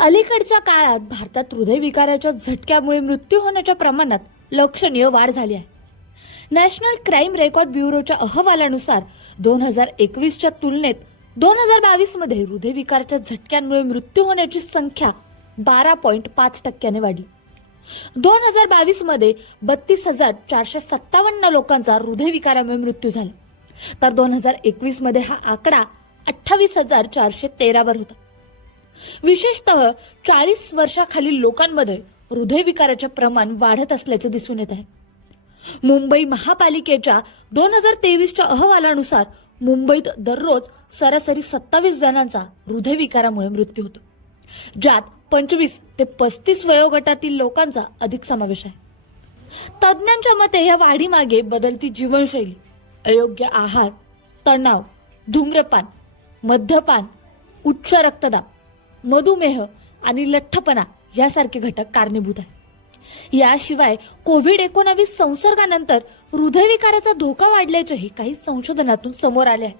अलीकडच्या काळात भारतात हृदयविकाराच्या झटक्यामुळे मृत्यू होण्याच्या प्रमाणात लक्षणीय वाढ झाली आहे. नॅशनल क्राईम रेकॉर्ड ब्युरोच्या अहवालानुसार दोन हजार एकवीसच्या तुलनेत दोन हजार बावीसमध्ये हृदयविकाराच्या झटक्यांमुळे मृत्यू होण्याची संख्या बारा पॉईंट पाच टक्क्याने वाढली. दोन हजार बावीसमध्ये बत्तीस हजार चारशे सत्तावन्न लोकांचा हृदयविकारामुळे मृत्यू झाला. तर दोन हजार एकवीसमध्ये हा आकडा अठ्ठावीस हजार चारशे तेरावर होता. विशेषतः चाळीस वर्षाखालील लोकांमध्ये हृदयविकाराचे प्रमाण वाढत असल्याचे दिसून येत आहे. मुंबई महापालिकेच्या दोन हजार तेवीसच्या अहवालानुसार मुंबईत दररोज सरासरी सत्तावीस जणांचा हृदयविकारामुळे मृत्यू होतो ज्यात पंचवीस ते पस्तीस वयोगटातील लोकांचा अधिक समावेश आहे. तज्ज्ञांच्या मते या वाढीमागे बदलती जीवनशैली अयोग्य आहार तणाव धूम्रपान मद्यपान उच्च रक्तदाब मधुमेह आणि लठ्ठपणा यासारखे घटक कारणीभूत आहेत. याशिवाय कोविड एकोणावीस संसर्गानंतर हृदयविकाराचा धोका वाढल्याचेही काही संशोधनातून समोर आले आहे.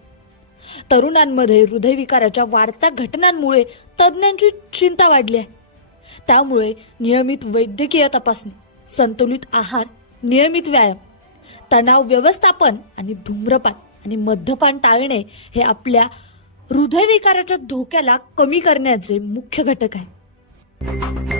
तरुणांमध्ये हृदयविकाराच्या वाढत्या घटनांमुळे तज्ज्ञांची चिंता वाढली आहे. त्यामुळे नियमित वैद्यकीय तपासणी संतुलित आहार नियमित व्यायाम तणाव व्यवस्थापन आणि धूम्रपान आणि मद्यपान टाळणे हे आपल्या हृदयविकाराच्या धोक्याला कमी करण्याचे मुख्य घटक आहे.